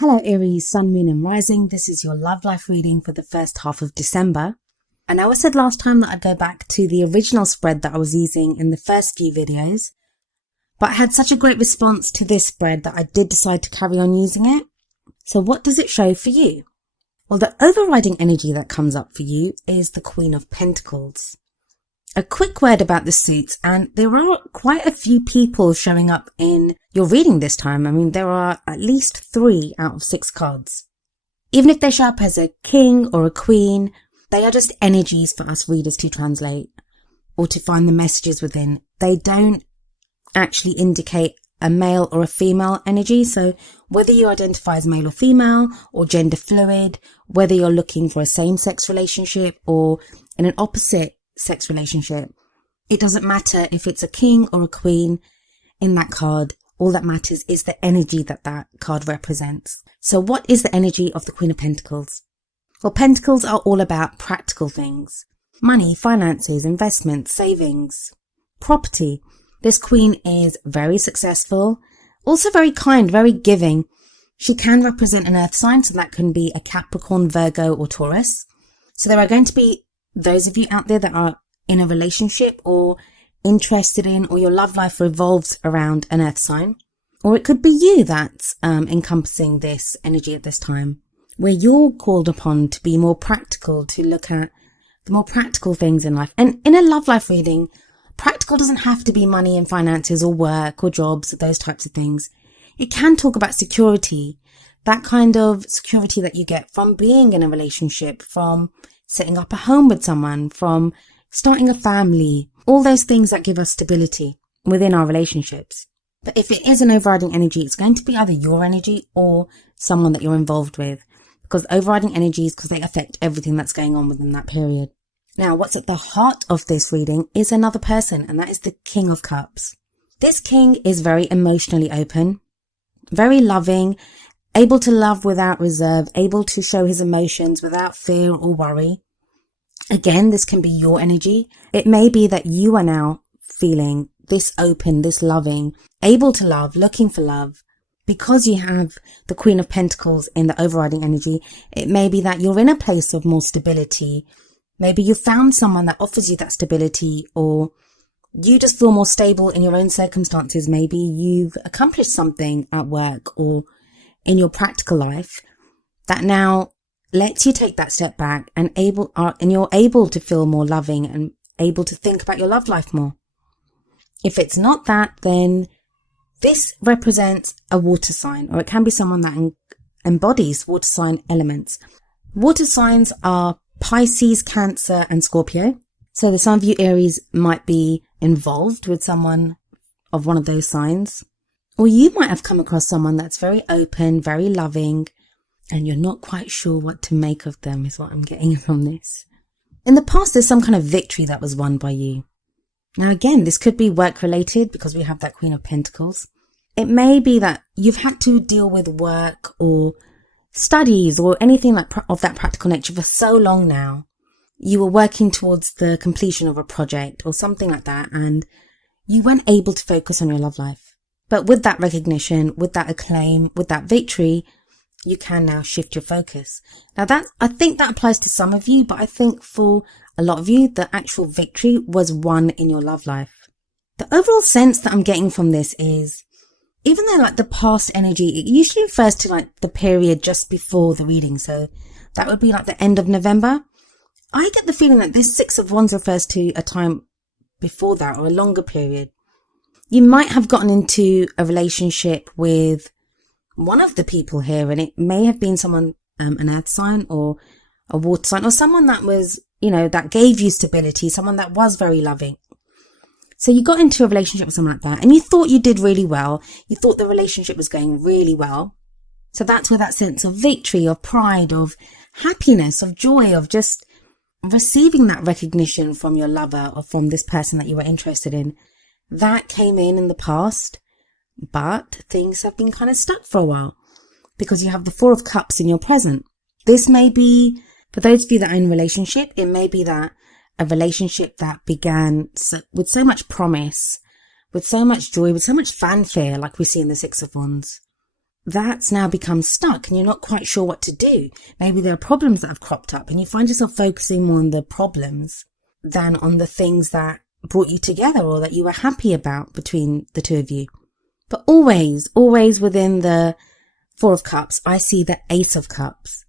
Hello Aries, Sun, Moon and Rising. This is your love life reading for the first half of December. I know I said last time that I'd go back to the original spread that I was using in the first few videos, but I had such a great response to this spread that I did decide to carry on using it. So what does it show for you? Well, the overriding energy that comes up for you is the Queen of Pentacles. A quick word about the suits, and there are quite a few people showing up in your reading this time. I mean, there are at least 3 out of 6 cards. Even if they show up as a king or a queen, they are just energies for us readers to translate or to find the messages within. They don't actually indicate a male or a female energy. So whether you identify as male or female or gender fluid, whether you're looking for a same-sex relationship or in an opposite sex relationship, it doesn't matter if it's a king or a queen in that card. All that matters is the energy that that card represents. So what is the energy of the Queen of Pentacles? Well, Pentacles are all about practical things. Money, finances, investments, savings, property. This queen is very successful, also very kind, very giving. She can represent an earth sign, so that can be a Capricorn, Virgo or Taurus. So there are going to be those of you out there that are in a relationship or interested in, or your love life revolves around an earth sign. Or it could be you that's encompassing this energy at this time, where you're called upon to be more practical, to look at the more practical things in life. And in a love life reading, practical doesn't have to be money and finances or work or jobs, those types of things. It can talk about security, that kind of security that you get from being in a relationship, from setting up a home with someone, from starting a family, all those things that give us stability within our relationships. But if it is an overriding energy, it's going to be either your energy or someone that you're involved with, because overriding energies, because they affect everything that's going on within that period. Now, what's at the heart of this reading is another person, and that is the King of Cups. This king is very emotionally open, very loving, able to love without reserve, able to show his emotions without fear or worry. Again, this can be your energy. It may be that you are now feeling this open, this loving, able to love, looking for love. Because you have the Queen of Pentacles in the overriding energy, it may be that you're in a place of more stability. Maybe you found someone that offers you that stability, or you just feel more stable in your own circumstances. Maybe you've accomplished something at work or in your practical life that now lets you take that step back and you're able to feel more loving and able to think about your love life more. If it's not that, then this represents a water sign, or it can be someone that embodies water sign elements. Water signs are Pisces, Cancer and Scorpio. So some of you Aries might be involved with someone of one of those signs. Or you might have come across someone that's very open, very loving, and you're not quite sure what to make of them, is what I'm getting from this. In the past, there's some kind of victory that was won by you. Now, again, this could be work related because we have that Queen of Pentacles. It may be that you've had to deal with work or studies or anything of that practical nature for so long now. You were working towards the completion of a project or something like that, and you weren't able to focus on your love life. But with that recognition, with that acclaim, with that victory, you can now shift your focus. Now I think that applies to some of you, but I think for a lot of you, the actual victory was won in your love life. The overall sense that I'm getting from this is, even though like the past energy, it usually refers to like the period just before the reading. So that would be like the end of November. I get the feeling that this 6 of Wands refers to a time before that, or a longer period. You might have gotten into a relationship with one of the people here, and it may have been someone, an earth sign or a water sign, or someone that was, that gave you stability, someone that was very loving. So you got into a relationship with someone like that, and you thought you did really well. You thought the relationship was going really well. So that's where that sense of victory, of pride, of happiness, of joy, of just receiving that recognition from your lover or from this person that you were interested in, that came in the past. But things have been kind of stuck for a while because you have the 4 of Cups in your present. This may be, for those of you that are in a relationship, it may be that a relationship that began with so much promise, with so much joy, with so much fanfare, like we see in the 6 of Wands. that's now become stuck and you're not quite sure what to do. Maybe there are problems that have cropped up and you find yourself focusing more on the problems than on the things that brought you together or that you were happy about between the two of you. But always within the Four of Cups, I see the Ace of Cups.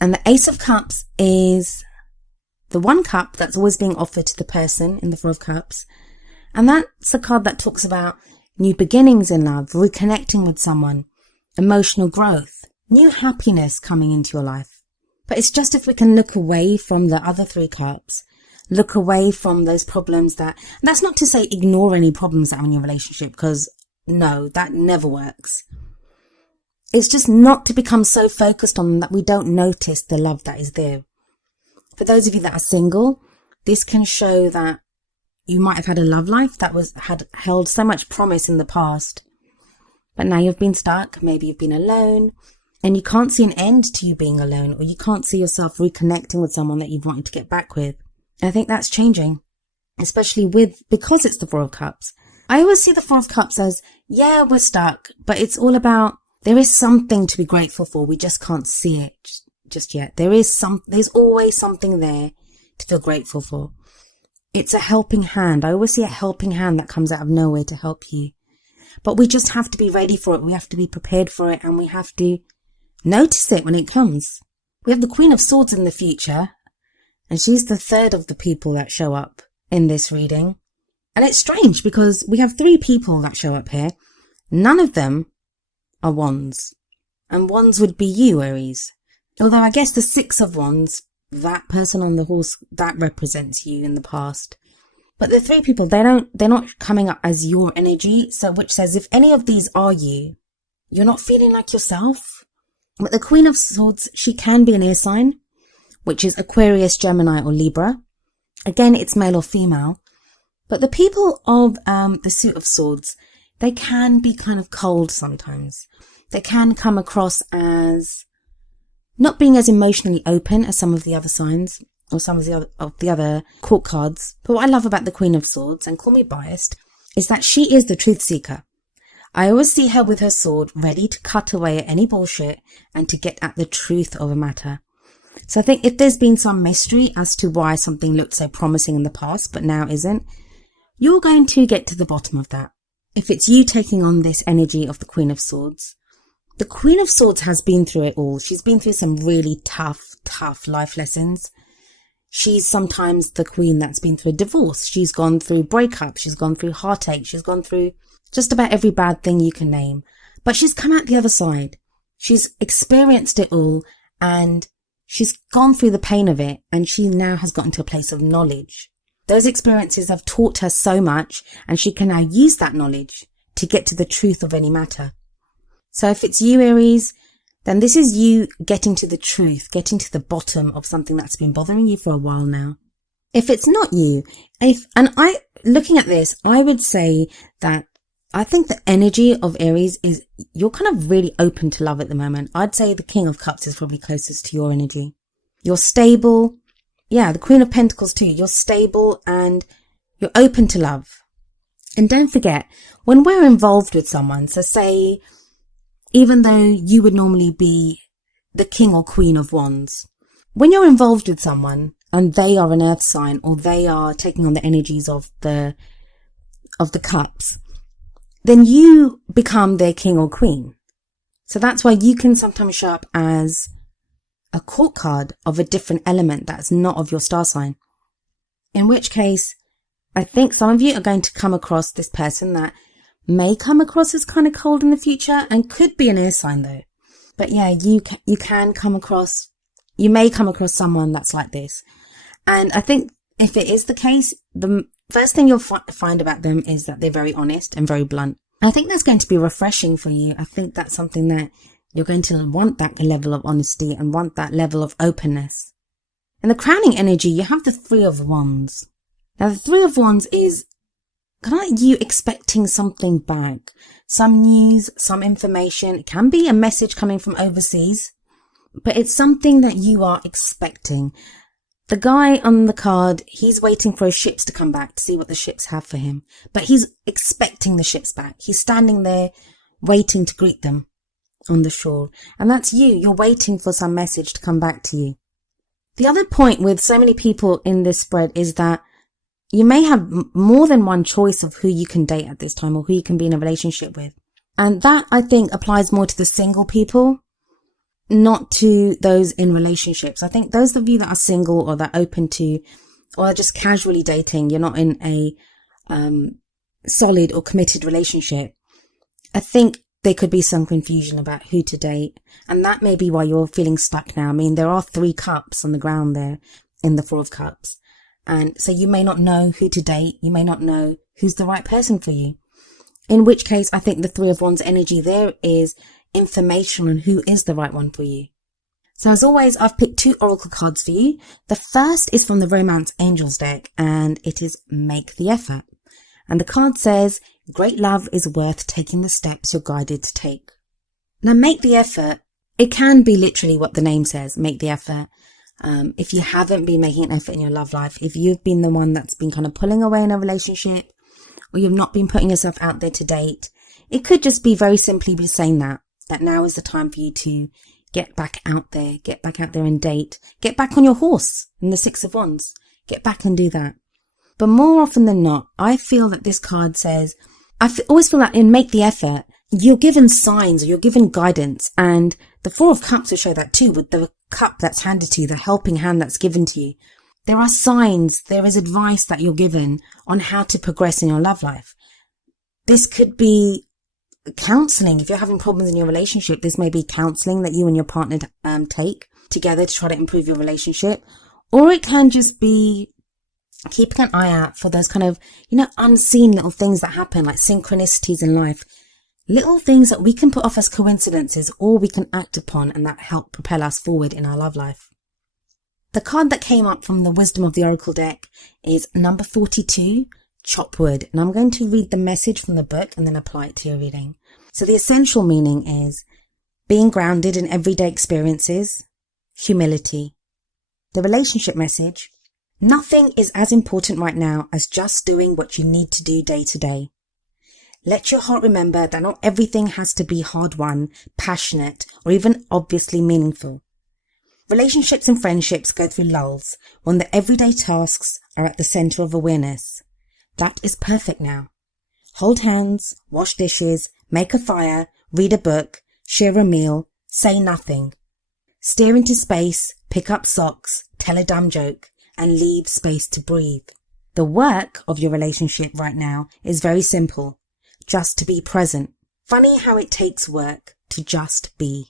And the Ace of Cups is the one cup that's always being offered to the person in the Four of Cups. And that's the card that talks about new beginnings in love, reconnecting with someone, emotional growth, new happiness coming into your life. But it's just if we can look away from the other three cups, look away from those problems that's not to say ignore any problems that are in your relationship, because no, that never works. It's just not to become so focused on them that we don't notice the love that is there. For those of you that are single, this can show that you might have had a love life that had held so much promise in the past, but now you've been stuck. Maybe you've been alone and you can't see an end to you being alone, or you can't see yourself reconnecting with someone that you've wanted to get back with. And I think that's changing, especially because it's the Four of Cups. I always see the Four of Cups as, yeah, we're stuck, but it's all about, there is something to be grateful for. We just can't see it just yet. There's always something there to feel grateful for. It's a helping hand. I always see a helping hand that comes out of nowhere to help you. But we just have to be ready for it. We have to be prepared for it, and we have to notice it when it comes. We have the Queen of Swords in the future, and she's the third of the people that show up in this reading. And it's strange because we have three people that show up here. None of them are Wands. And Wands would be you, Aries. Although I guess the Six of Wands, that person on the horse, that represents you in the past. But the three people, they're not coming up as your energy. So which says if any of these are you, you're not feeling like yourself. But the Queen of Swords, she can be an air sign, which is Aquarius, Gemini or Libra. Again, it's male or female. But the people of the Suit of Swords, they can be kind of cold sometimes. They can come across as not being as emotionally open as some of the other signs or some of the other court cards. But what I love about the Queen of Swords, and call me biased, is that she is the truth seeker. I always see her with her sword ready to cut away at any bullshit and to get at the truth of a matter. So I think if there's been some mystery as to why something looked so promising in the past but now isn't, you're going to get to the bottom of that. If it's you taking on this energy of the Queen of Swords. The Queen of Swords has been through it all. She's been through some really tough life lessons. She's sometimes the queen that's been through a divorce. She's gone through breakups. She's gone through heartache. She's gone through just about every bad thing you can name. But she's come out the other side. She's experienced it all and she's gone through the pain of it, and she now has gotten to a place of knowledge. Those experiences have taught her so much, and she can now use that knowledge to get to the truth of any matter. So if it's you, Aries, then this is you getting to the truth, getting to the bottom of something that's been bothering you for a while now. If it's not you, looking at this, I would say that I think the energy of Aries is you're kind of really open to love at the moment. I'd say the King of Cups is probably closest to your energy. You're stable. Yeah, the Queen of Pentacles too. You're stable and you're open to love. And don't forget, when we're involved with someone, so say, even though you would normally be the King or Queen of Wands, when you're involved with someone and they are an earth sign or they are taking on the energies of the cups, then you become their king or queen. So that's why you can sometimes show up as a court card of a different element that's not of your star sign. In which case, I think some of you are going to come across this person that may come across as kind of cold in the future and could be an air sign though. But yeah, you may come across someone that's like this. And I think if it is the case, the first thing you'll find about them is that they're very honest and very blunt. I think that's going to be refreshing for you. I think that's something that you're going to want, that level of honesty and want that level of openness. In the crowning energy, you have the Three of Wands. Now, the Three of Wands is kind of you expecting something back. Some news, some information. It can be a message coming from overseas, but it's something that you are expecting. The guy on the card, he's waiting for his ships to come back to see what the ships have for him. But he's expecting the ships back. He's standing there waiting to greet them. on the shore. And that's you. You're waiting for some message to come back to you. The other point with so many people in this spread is that you may have more than one choice of who you can date at this time or who you can be in a relationship with. And that, I think, applies more to the single people, not to those in relationships. I think those of you that are single or that are open to, or are just casually dating, you're not in a solid or committed relationship, I think there could be some confusion about who to date. And that may be why you're feeling stuck now. I mean, there are 3 cups on the ground there in the 4 of cups. And so you may not know who to date. You may not know who's the right person for you. In which case, I think the 3 of Wands energy there is information on who is the right one for you. So as always, I've picked 2 oracle cards for you. The first is from the Romance Angels deck, and it is Make the Effort. And the card says, great love is worth taking the steps you're guided to take. Now, make the effort. It can be literally what the name says, make the effort. If you haven't been making an effort in your love life, if you've been the one that's been kind of pulling away in a relationship, or you've not been putting yourself out there to date, it could just be very simply be saying that now is the time for you to get back out there and date, get back on your horse in the 6 of Wands, get back and do that. But more often than not, I feel that this card says, always feel that in Make the Effort, you're given signs or you're given guidance. And the 4 of Cups will show that too, with the cup that's handed to you, the helping hand that's given to you. There are signs, there is advice that you're given on how to progress in your love life. This could be counseling. If you're having problems in your relationship, this may be counseling that you and your partner take together to try to improve your relationship. Or it can just be keeping an eye out for those kind of, unseen little things that happen, like synchronicities in life. Little things that we can put off as coincidences or we can act upon and that help propel us forward in our love life. The card that came up from the Wisdom of the Oracle deck is number 42, Chop Wood. And I'm going to read the message from the book and then apply it to your reading. So the essential meaning is being grounded in everyday experiences, humility. The relationship message, nothing is as important right now as just doing what you need to do day to day. Let your heart remember that not everything has to be hard-won, passionate, or even obviously meaningful. Relationships and friendships go through lulls when the everyday tasks are at the center of awareness. That is perfect now. Hold hands, wash dishes, make a fire, read a book, share a meal, say nothing. Stare into space, pick up socks, tell a dumb joke, and leave space to breathe. The work of your relationship right now is very simple. Just to be present. Funny how it takes work to just be.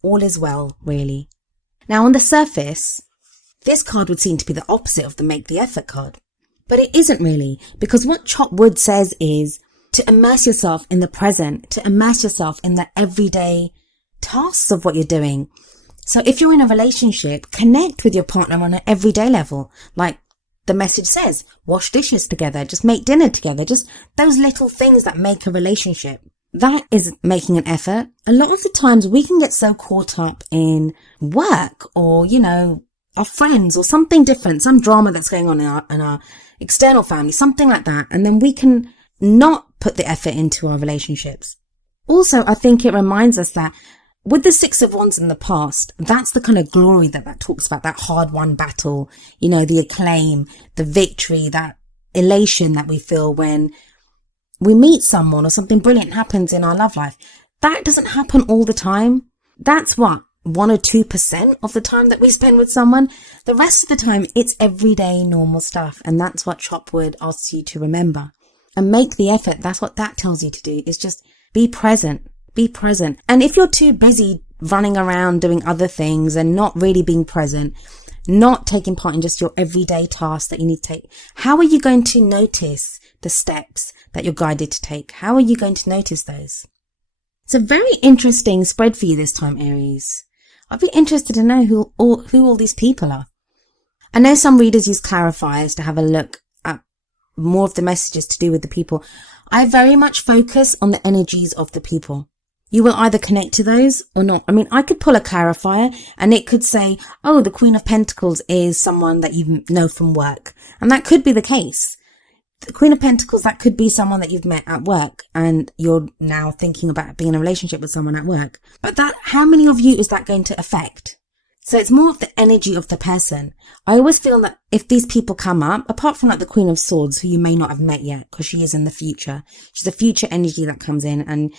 All is well, really. Now, on the surface, this card would seem to be the opposite of the Make the Effort card. But it isn't really, because what Chop Wood says is to immerse yourself in the present, to immerse yourself in the everyday tasks of what you're doing. So if you're in a relationship, connect with your partner on an everyday level, like the message says, wash dishes together, just make dinner together, just those little things that make a relationship. That is making an effort. A lot of the times we can get so caught up in work or, our friends or something different, some drama that's going on in our external family, something like that. And then we can not put the effort into our relationships. Also, I think it reminds us that with the 6 of Wands in the past, that's the kind of glory that talks about, that hard-won battle, the acclaim, the victory, that elation that we feel when we meet someone or something brilliant happens in our love life. That doesn't happen all the time. That's 1 or 2% of the time that we spend with someone. The rest of the time, it's everyday normal stuff. And that's what Chop Wood asks you to remember. And make the effort. That's what that tells you to do, is just be present. Be present. And if you're too busy running around doing other things and not really being present, not taking part in just your everyday tasks that you need to take, how are you going to notice the steps that you're guided to take? How are you going to notice those? It's a very interesting spread for you this time, Aries. I'd be interested to know who all these people are. I know some readers use clarifiers to have a look at more of the messages to do with the people. I very much focus on the energies of the people. You will either connect to those or not. I mean, I could pull a clarifier and it could say, oh, the Queen of Pentacles is someone that you know from work. And that could be the case. The Queen of Pentacles, that could be someone that you've met at work and you're now thinking about being in a relationship with someone at work. But how many of you is that going to affect? So it's more of the energy of the person. I always feel that if these people come up, apart from like the Queen of Swords, who you may not have met yet because she is in the future. She's a future energy that comes in, and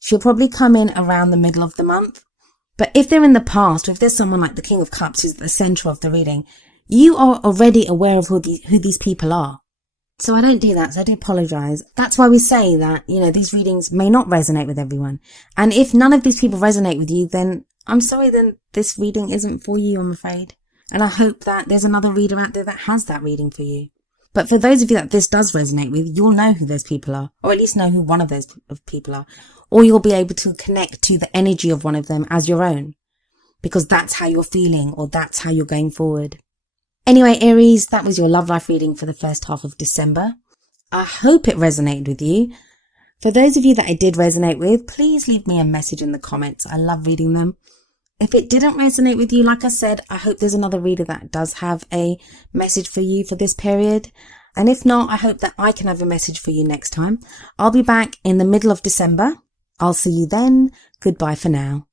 she'll probably come in around the middle of the month. But if they're in the past, or if there's someone like the King of Cups who's at the center of the reading, you are already aware of who these people are. So I don't do that, so I do apologize. That's why we say that, these readings may not resonate with everyone. And if none of these people resonate with you, then I'm sorry, then this reading isn't for you, I'm afraid. And I hope that there's another reader out there that has that reading for you. But for those of you that this does resonate with, you'll know who those people are, or at least know who one of those people are. Or you'll be able to connect to the energy of one of them as your own, because that's how you're feeling, or that's how you're going forward. Anyway, Aries, that was your love life reading for the first half of December. I hope it resonated with you. For those of you that it did resonate with, please leave me a message in the comments. I love reading them. If it didn't resonate with you, like I said, I hope there's another reader that does have a message for you for this period. And if not, I hope that I can have a message for you next time. I'll be back in the middle of December. I'll see you then. Goodbye for now.